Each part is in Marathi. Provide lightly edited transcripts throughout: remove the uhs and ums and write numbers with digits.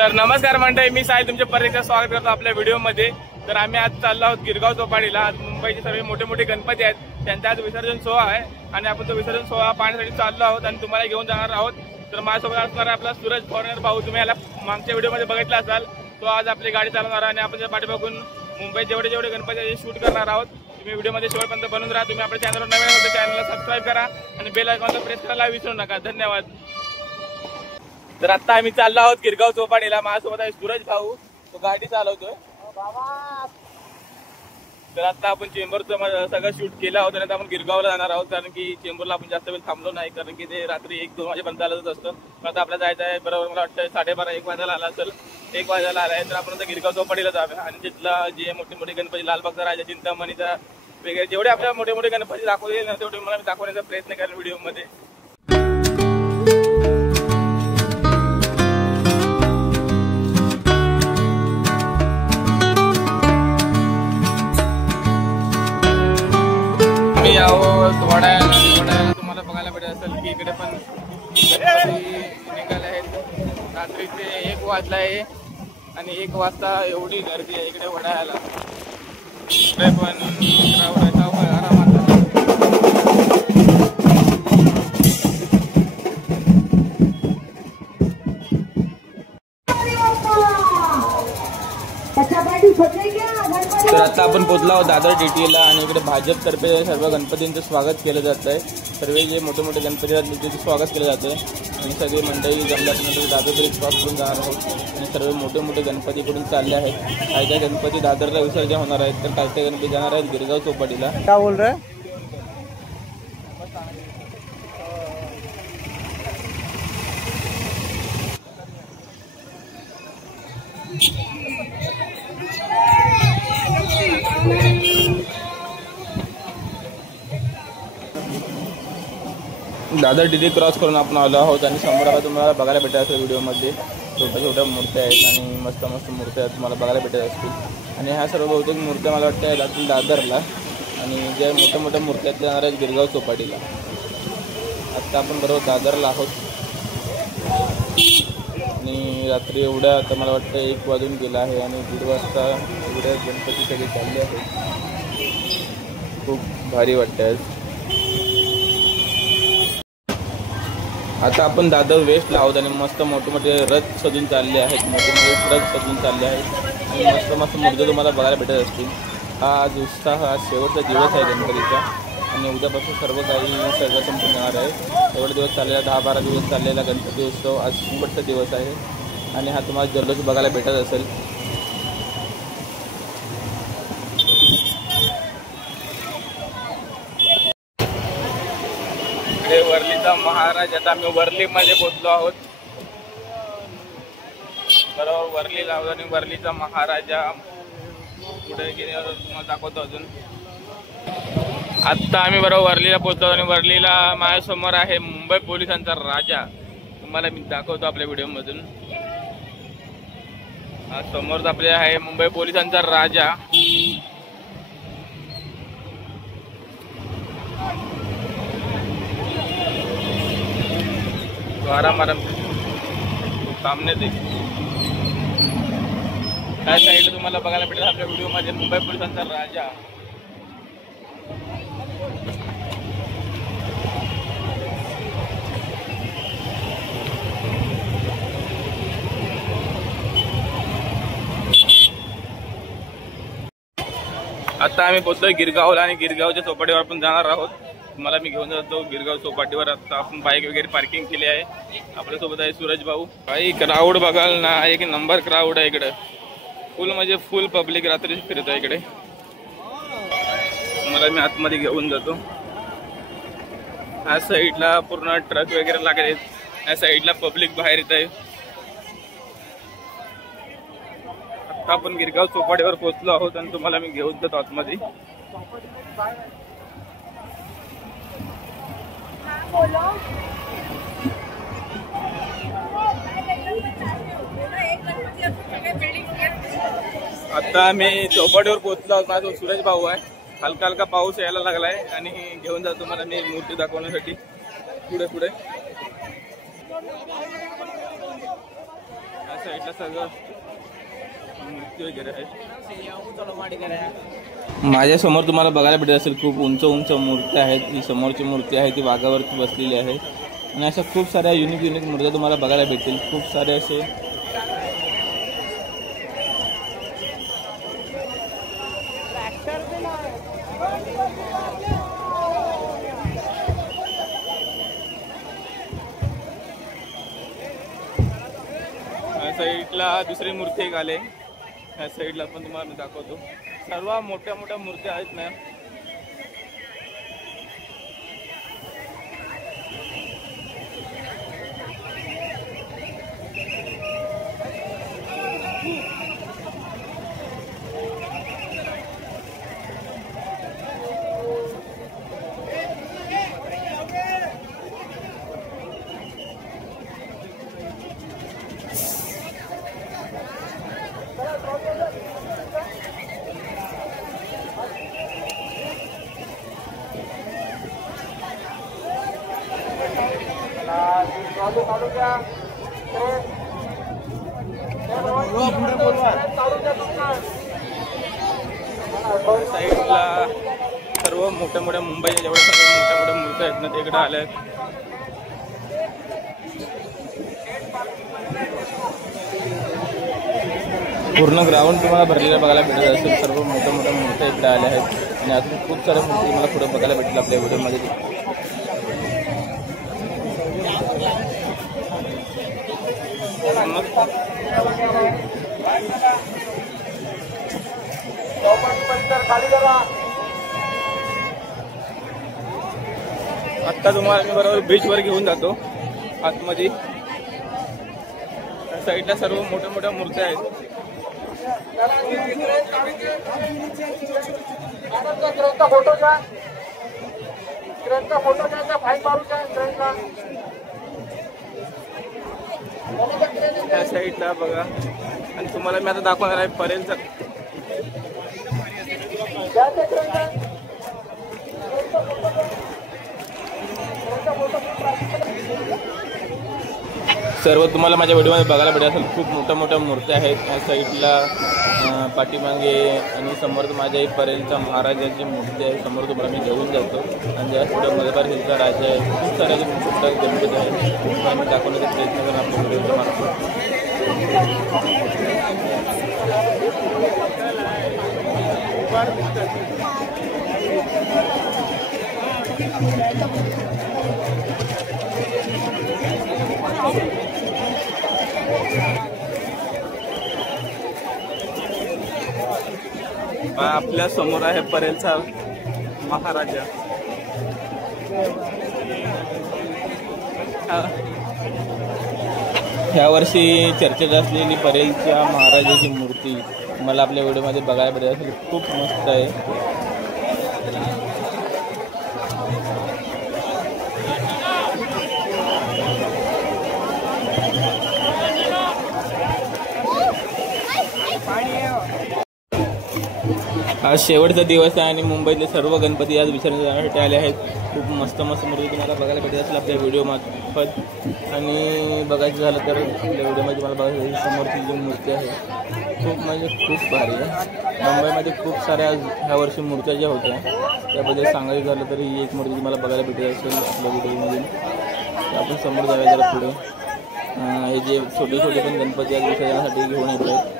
तर नमस्कार मंडळी, मी साई तुमचे परत एकदा स्वागत करतो आपल्या व्हिडिओमध्ये। तर आम्ही आज चाललो आहोत गिरगाव चौपाटीला। आज मुंबईचे सर्व मोठे मोठे गणपती आहेत, त्यांचा आज विसर्जन सोहळा आहे आणि आपण तो विसर्जन सोहळा पाहण्यासाठी चाललो आहोत आणि तुम्हाला घेऊन जाणार आहोत। तर माझ्यासोबत असणार आपला सूरज फॉरेनर भाऊ, तुम्ही याला मागच्या व्हिडिओमध्ये बघितला असाल। तो आज आपली गाडी चालवणार आणि आपण त्या पाठी बघून मुंबईत जेवढे गणपती शूट करणार आहोत। तुम्ही व्हिडिओमध्ये शेवटपर्यंत बनून राहा। तुम्ही आपल्या चॅनलवर नवीन असाल तर चॅनलला सबस्क्राईब करा आणि बेल आयकॉनला प्रेस करायला विसरू नका। धन्यवाद। तर आता आम्ही चाललो आहोत गिरगाव चौपाटीला। माझ्यासोबत आहे सूरज भाऊ, तो गाडी चालवतोय। तर आता आपण चेंबरचं सगळं शूट केलं होतं आणि आता आपण गिरगावला जाणार आहोत, कारण की चेंबरला आपण जास्त वेळ थांबलो नाही, कारण की ते रात्री 1-2 वाजेपर्यंत आलंच असतं। पण आता आपल्याला जायचं आहे, बरोबर मला वाटतं 12:30-1 वाजायला आला असेल, 1 वाजायला आला आहे। तर आपण आता गिरगाव चौपाटीला जाऊया आणि तिथला जे मोठे मोठे गणपती, लालबागचा राजा, चिंतामणीचा वगैरे जेवढे आपल्याला मोठे मोठे गणपती दाखवले ना तेवढे मला दाखवण्याचा प्रयत्न करेन व्हिडिओमध्ये। वडाळ्याला तुम्हाला बघायला भेटत असेल की इकडे पण निघाले आहेत। रात्रीचे 1 वाजला आहे आणि 1 वाजता एवढी गर्दी आहे इकडे वडाळ्याला। इकडे पण आरामात तर आता आपण पोहोचलो आहोत दादर DTला आणि इकडे भाजपतर्फे सर्व गणपतींचं स्वागत केलं जात आहे। सर्व जे मोठे मोठे गणपती आहेत त्यांचं स्वागत केलं जातं आणि सगळी मंडळी जमल्यानंतर दादर ब्रिज क्रॉस करून जाणार आहोत आणि सर्व मोठे मोठे गणपती इकडून चालले आहेत। काही काही गणपती दादरला विसर्जन होणार आहेत, तर काही काही गणपती जाणार आहेत गिरगाव चौपाटीला। क्या बोल रहे हैं? दादर DT क्रॉस करून आपण आलो आहोत आणि समोर आता तुम्हाला बघायला भेटत असेल व्हिडिओमध्ये छोट्या छोट्या मूर्त्या आहेत आणि मस्त मस्त मूर्त्या आहेत, तुम्हाला बघायला भेटत असतील। आणि ह्या सर्व बहुतेक मूर्त्या मला वाटतं जातील दादरला आणि ज्या मोठ्या मोठ्या मूर्त्या आहेत त्या जाणार आहेत गिरगाव चौपाटीला। आत्ता आपण बरोबर दादरला आहोत आणि रात्री एवढ्या आता मला वाटतं 1 वाजून गेला आहे आणि 1:30 वाजता एवढ्या गणपती सगळे चालले आहेत। खूप भारी वाटतं आहे। आता आपण दादर वेस्टला आहोत आणि मस्त मोठे मोठे रथ सजून चालले आहेत, मोठे मोठे ट्रक सजून चालले आहेत आणि मस्त मस्त मूर्ती तुम्हाला बघायला भेटत असतील। हा आज उत्साह, हा शेवटचा दिवस आहे गणपतीचा आणि उद्यापासून सर्व काही सगळं संपून जाणार आहे। एवढे दिवस चाललेला 10-12 दिवस चाललेला गणपती उत्सव आज शेवटचा दिवस आहे आणि हा तुम्हाला जल्लोष बघायला भेटत असेल। वर्लीचा महाराज, आता आम्ही वर्लीमध्ये पोहोचलो आहोत। बरोबर वर्लीला आहोत आणि वर्लीचा महाराजा पुढे गेल्यावर तुम्हाला दाखवतो अजून। आता आम्ही बरोबर वर्लीला पोहोचलो आणि वर्लीला माझ्यासमोर आहे मुंबई पोलिसांचा राजा, तुम्हाला मी दाखवतो आपल्या व्हिडिओमधून। समोरच आपले आहे मुंबई पोलिसांचा राजा। आराम सामने दे काय साईडला तुम्हाला बघायला भेटेल आपल्या व्हिडिओमध्ये मुंबई पोलिसांचा राजा। आता आम्ही पोहोचलोय गिरगावला आणि गिरगावच्या चौपाटीवर आपण जाणार आहोत। तुम्हाला मी घेऊन जातो गिरगाव चौपाटीवर। आता आपण बाईक वगैरे पार्किंग केली आहे। आपल्यासोबत आहे सूरज भाऊ। काही क्राऊड बघाल ना, 1 नंबर क्राऊड आहे इकडे, फुल म्हणजे फुल पब्लिक रात्री फिरत आहे इकडे। तुम्हाला मी आतमध्ये घेऊन जातो। ह्या साईडला पूर्ण ट्रक वगैरे लागले आहेत, ह्या साईडला पब्लिक बाहेर येत आहे। आता आपण गिरगाव चौपाटीवर पोहोचलो आहोत आणि तुम्हाला मी घेऊन जातो आतमध्ये। आता आम्ही चौपाटीवर पोहोचलो आहोत। माझा सूरज भाऊ आहे। हलका हलका पाऊस यायला लागलाय आणि घेऊन जातो मला मी मूर्ती दाखवण्यासाठी पुढे पुढे। साईडला सगळं मूर्ती वगैरे आहे. माझ्या समोर तुम्हाला बघायला भेटत असेल खूप उंच उंच मूर्त्या आहेत. ही समोरची मूर्ती आहे ती वाघावरती बसलेली आहे आणि अशा खूप साऱ्या युनिक मूर्त्या तुम्हाला बघायला भेटतील. खूप सारे असे साईडला दुसरी मूर्ती एक आले. या साईडला पण तुम्हाला मी दाखवतो. सर्व मोठ्या मोठ्या मूर्त्या आहेत ना. साईडला सर्व मोठ्या मोठ्या मुंबईच्या जेवढ्या सर्व मोठ्या मोठ्या मूर्त्या आहेत ना तिकडे आल्या आहेत. पूर्ण ग्राउंड तुम्हाला भरलेला बघायला भेटत असेल. सर्व मोठ्या मोठ्या मूर्त्या इकडे आल्या आहेत आणि अजून खूप साऱ्या मूर्ती मला पुढे बघायला भेटतील आपल्या व्हिडिओमध्ये. आत्ता तुम्हाला मी बरोबर बीचवर घेऊन जातो आतमध्ये. साईडला सर्व मोठ्या मोठ्या मूर्त्या आहेत. त्या साईडला बघा आणि तुम्हाला मी आता दाखवणार आहे परेलचा. सर्व तुम्हाला माझ्या व्हिडिओमध्ये बघायला भेटत असेल. खूप मोठ्या मोठ्या मूर्त्या आहेत या साईडला पाठीमागे आणि समोर माझ्या परेलचा महाराजाची मूर्ती आहे. समोर तुम्हाला मी घेऊन जातो आणि ज्या पुढे मलबार हिलचा राजा आहे. खूप साऱ्या मोठ्या गणपती आहेत. आम्ही दाखवण्याचा प्रयत्न करून आपल्या व्हिडिओच्या मार्फत. आपल्या समोर आहे परेलचा महाराजा. ह्या वर्षी चर्चेत असलेली परेलच्या महाराजाची मूर्ती मला आपल्या व्हिडिओमध्ये बघायला भेटत असेल. खूप मस्त आहे. आज शेवटचा दिवस आहे आणि मुंबईतले सर्व गणपती आज विसर्जन करण्यासाठी आले आहेत. खूप मस्त मस्त मूर्ती तुम्हाला बघायला भेटत असेल आपल्या व्हिडिओमार्फत. आणि बघायचं झालं तर आपल्या व्हिडिओमध्ये मला बघायचं समोरची जी मूर्ती आहे खूप म्हणजे खूप भारी आहे. मुंबईमध्ये खूप साऱ्या ह्या वर्षी मूर्त्या ज्या होत्या त्याबद्दल सांगायचं झालं तर ही एक मूर्ती तुम्हाला बघायला भेटत असेल आपल्या व्हिडिओमध्ये. आपण समोर जाऊया जरा पुढे. हे जे छोटे छोटे पण गणपती आज विसर्जनासाठी घेऊन येत आहेत.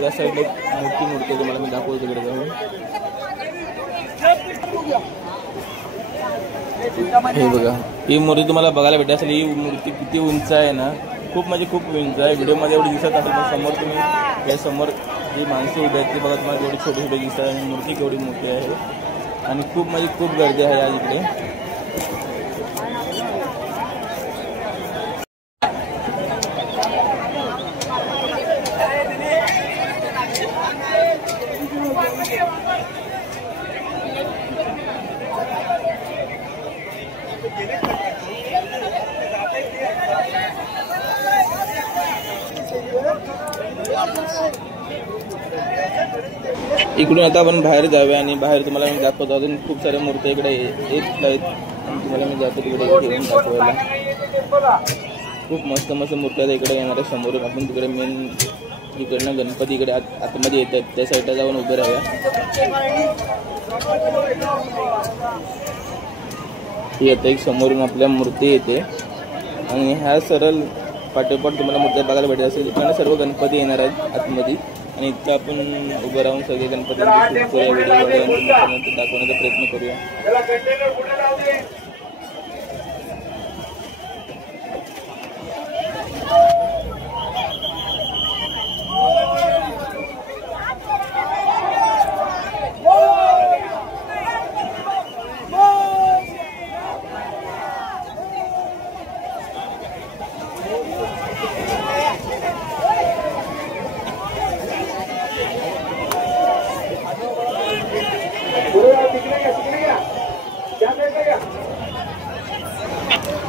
त्या साईडला मोठी मूर्ती तुम्हाला मी दाखवतो तिकडे जाऊन. हे बघा ही मूर्ती तुम्हाला बघायला भेटत असेल. ही मूर्ती किती उंच आहे ना. खूप म्हणजे खूप उंच आहे. व्हिडिओमध्ये एवढी दिसत असेल पण समोर तुम्ही या समोर जी माणसं उभी आहेत ती बघा तुम्हाला एवढी छोटी छोटी दिसत आहे. आणि मूर्ती केवढी मोठी आहे आणि खूप म्हणजे खूप गर्दी आहे आज इकडे. इकडून आता आपण बाहेर जाऊया आणि बाहेर तुम्हाला मी दाखवतो. अजून खूप साऱ्या मूर्त्या इकडे येत आहेत आणि तुम्हाला मी जातो तिकडे घेऊन दाखवायला. खूप मस्त मस्त मूर्त्या इकडे येणार आहे समोरून. आपण तिकडे मेन इकडनं गणपती इकडे आतमध्ये येत आहेत त्या साईडला जाऊन उभे राहूया. ही आता एक समोरून आपल्या मूर्ती येते आणि ह्या सरळ पाठोपाठ तुम्हाला मूर्त्या बघायला भेटत असेल. इकडनं सर्व गणपती येणार आहेत आतमध्ये आणि इथं आपण उभं राहून सगळे गणपतींची शूट करूया, व्हिडिओ दाखवण्याचा प्रयत्न करूया.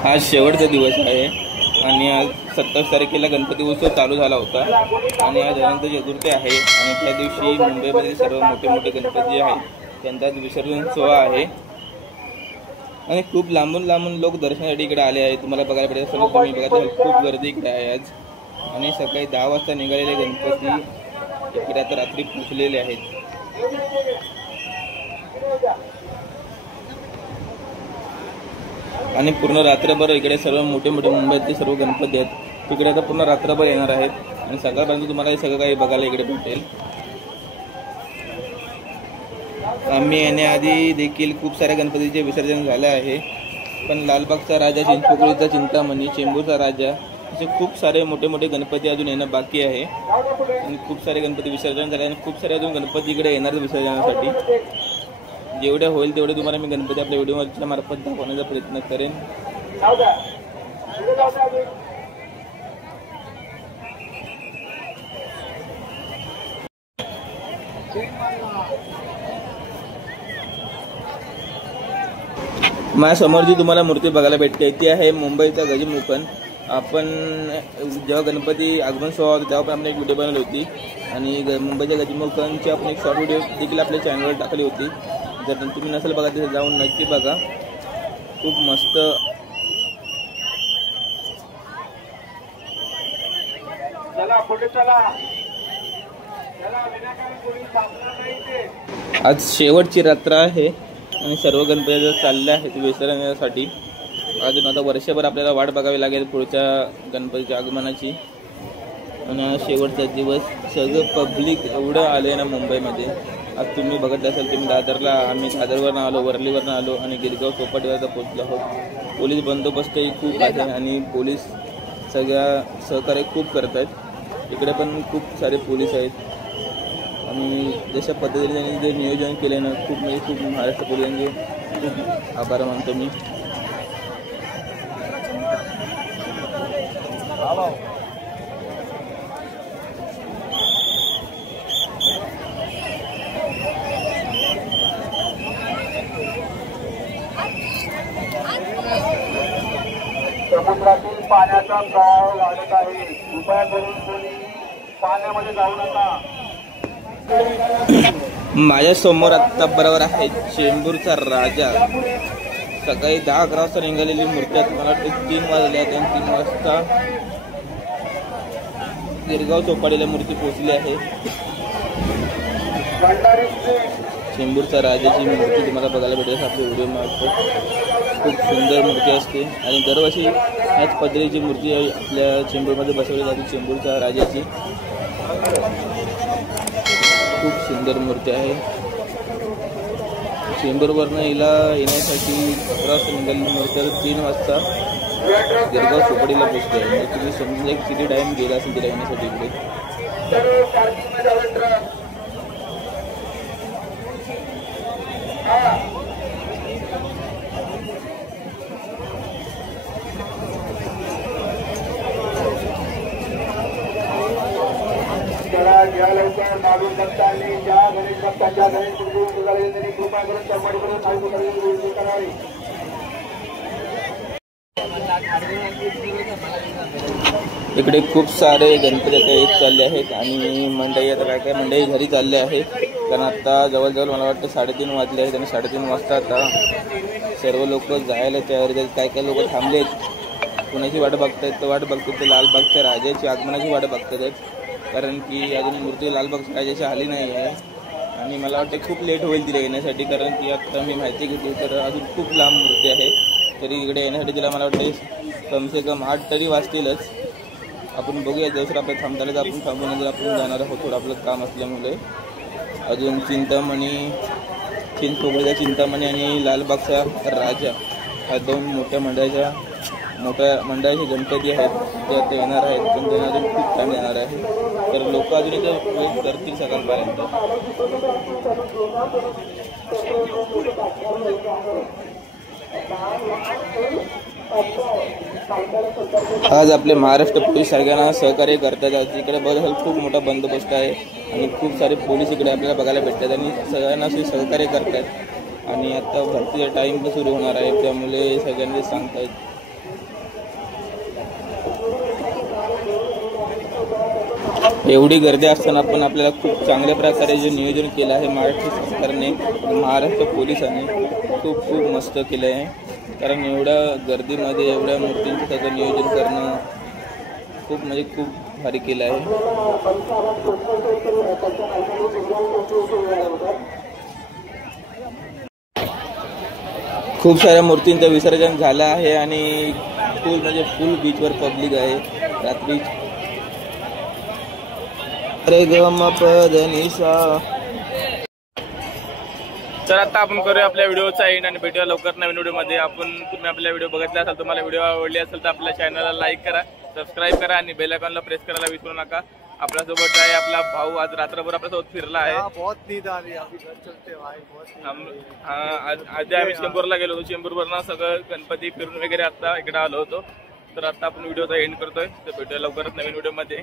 आज शेवटचा दिवस आहे आणि आज 27 तारखेला गणपती उत्सव चालू झाला होता आणि आज अनंत चतुर्थी आहे आणि त्या दिवशी मुंबईमधील सर्व मोठे मोठे गणपती जे आहेत त्यांचा विसर्जन सोहळा आहे आणि खूप लांबून लांबून लोक दर्शनासाठी इकडे आले आहेत. तुम्हाला बघायला भेटत असेल, तुम्ही बघा खूप गर्दी इकडे आहे आज आणि सकाळी 10 वाजता निघालेले गणपती इकडे आता रात्री पोहोचलेले आहेत. आणि पूर्ण रात्रभर इकडे सर्व मोठे मोठे मुंबईतले सर्व गणपती आहेत तिकडे आता पूर्ण रात्रभर येणार आहेत आणि सकाळपर्यंत तुम्हाला हे सगळं काही बघायला इकडे भेटेल. आम्ही येण्याआधी देखील खूप साऱ्या गणपतीचे विसर्जन झाले आहे, पण लालबागचा राजा, चिंचपोकळीचा चिंतामणी, चेंबूरचा राजा असे खूप सारे मोठे मोठे गणपती अजून येणं बाकी आहे आणि खूप सारे गणपती विसर्जन झाले आणि खूप सारे अजून गणपती इकडे येणार विसर्जनासाठी. जेवढे होईल तेवढे तुम्हाला मी गणपती आपल्या व्हिडिओच्या मार्फत दाखवण्याचा प्रयत्न करेन. माझ्यासमोर जी तुम्हाला मूर्ती बघायला भेटते ती आहे मुंबईचा गजमुखन. आपण जेव्हा गणपती आगमन सोहळा होता तेव्हा पण आपण एक व्हिडिओ बनवली होती आणि मुंबईच्या गजमुखनची आपण एक शॉर्ट व्हिडिओ देखील आपल्या चॅनलवर टाकली होती. जर तुम्ही नसेल बघा तिथे जाऊन नक्की बघा, खूप मस्त. आज शेवटची रात्र आहे आणि सर्व गणपती चालले आहेत विसर्जनासाठी. अजून आता वर्षभर आपल्याला वाट बघावी लागेल पुढच्या गणपतीच्या आगमनाची आणि शेवटचा दिवस. सगळं पब्लिक एवढं आले ना मुंबईमध्ये. आज तुम्ही बघत असाल, तुम्ही दादरला, आम्ही दादरवरनं आलो, वरलीवरनं आलो आणि गिरगाव चौपाटीवरचा पोहोचलो आहोत. पोलीस बंदोबस्तही खूप आहे आणि पोलीस सगळ्या सहकार्य खूप करत आहेत. इकडे पण खूप सारे पोलीस आहेत आणि जशा पद्धतीने त्यांनी जे नियोजन केले ना, खूप म्हणजे खूप महाराष्ट्र पोलिसांचे खूप आभार मानतो मी. समुद्रातील पाण्याचा प्रवाह वाढत आहे. कृपया करून कोणी पाण्यामध्ये जाऊ नका. माझ्या समोर आता बरोबर आहे चेंबूरचा राजा. सकाळी 10-11 वाजता निघालेली मूर्ती आहे. मला वाटतं 3 वाजले आहेत आणि 3 वाजता गिरगाव चौपाटीला मूर्ती पोहोचली आहे. चेंबूरचा राजाची मूर्ती तुम्हाला बघायला भेटेल आपल्या व्हिडिओ मार्फत. खूप सुंदर मूर्ती असते आणि दरवर्षी ह्याच पद्धतीची मूर्ती आपल्या चेंबूरमध्ये बसवली जाते. चेंबूरच्या राजाची खूप सुंदर मूर्ती आहे. चेंबूरवरनं हिला येण्यासाठी 11 वाजता निघालेली मूर्ती 3 वाजता गिरगाव चौपाटीला पोहोचते. म्हणजे तुम्ही समजून एक किती टाईम गेला असेल तिला येण्यासाठी इकडे. ज्या लवकर मागून भक्तांनी ज्या गणेश भक्तांच्या गणेश त्यांनी कृपा करून चौपाटीकडून विनंती करावी. इकडे खूप सारे गणपती आता येत चालले आहेत आणि मंडई आता काय मंडई घरी चालले आहेत. कारण आता जवळजवळ मला वाटतं 3:30 वाजले आहेत आणि 3:30 वाजता आता सर्व लोक जायला तयार आहेत. काय काय लोक थांबले आहेत कोणाची वाट बघतायत तर वाट बघतात ते लालबागच्या राजाची आगमनाची वाट बघतात, कारण की अजून मूर्ती लालबागच्या राजाची आली नाही आहे आणि मला वाटते खूप लेट होईल तिला येण्यासाठी, कारण की आता मी माहिती घेतली तर अजून खूप लांब मूर्ती आहे. तरी इकडे येण्यासाठी तिला मला वाटते कमसे कम 8 तरी वाजतीलच. आपण बघूया जसं आपलं थांबताना तर आपण थांबून नंतर आपण जाणार आहोत, थोडं आपलं काम असल्यामुळे. अजून चिंचपोकळीचा चिंतामणी आणि लालबागचा राजा ह्या 2 मोठ्या मंडळाचे गणपती आहेत ते आता येणार आहेत, पण त्यांना अजून खूप टाईम येणार आहे. तर लोक अजून इथं वेट करतील सकाळपर्यंत. आज आपले महाराष्ट्र पोलीस सगळ्यांना सहकार्य करतात. आज इकडे बघायला खूप मोठा बंदोबस्त आहे आणि खूप सारे पोलीस इकडे आपल्याला बघायला भेटतात आणि सगळ्यांना असे सहकार्य करतात. आणि आता भरतीचा टाईम पण सुरू होणार आहे, त्यामुळे सगळ्यांनी सांगतायत. एवढी गर्दी असताना पण आपल्याला खूप चांगल्या प्रकारे जे नियोजन केलं आहे महाराष्ट्र सरकारने, महाराष्ट्र पोलिसांनी खूप मस्त केलं आहे. कारण एवढ्या गर्दीमध्ये एवढ्या मूर्तींचं सगळं नियोजन करणं खूप भारी केलं आहे. खूप साऱ्या मूर्तींचं विसर्जन झालं आहे आणि फुल बीचवर पब्लिक आहे. रात्री तर आता आपण करूया आपल्या व्हिडिओचा एंड आणि भेटूया लवकर नवीन व्हिडिओमध्ये. तुम्ही आपला व्हिडिओ बघितला असाल, तुम्हाला व्हिडिओ आवडली असेल तर आपल्या चॅनलला लाईक करा, सबस्क्राईब करा आणि बेल आयकॉनला प्रेस करायला विसरू नका. आपल्यासोबत आहे आपला भाऊ, आज रात्रभर आपल्यासोबत फिरला आहे. आधी आम्ही चेंबूरला गेलो होतो, चेंबूरवरनं सगळं गणपती फिरून वगैरे आता इकडे आलो होतो. तर आता आपण व्हिडिओचा एंड करतोय. तर भेटूया लवकरच नवीन व्हिडिओमध्ये.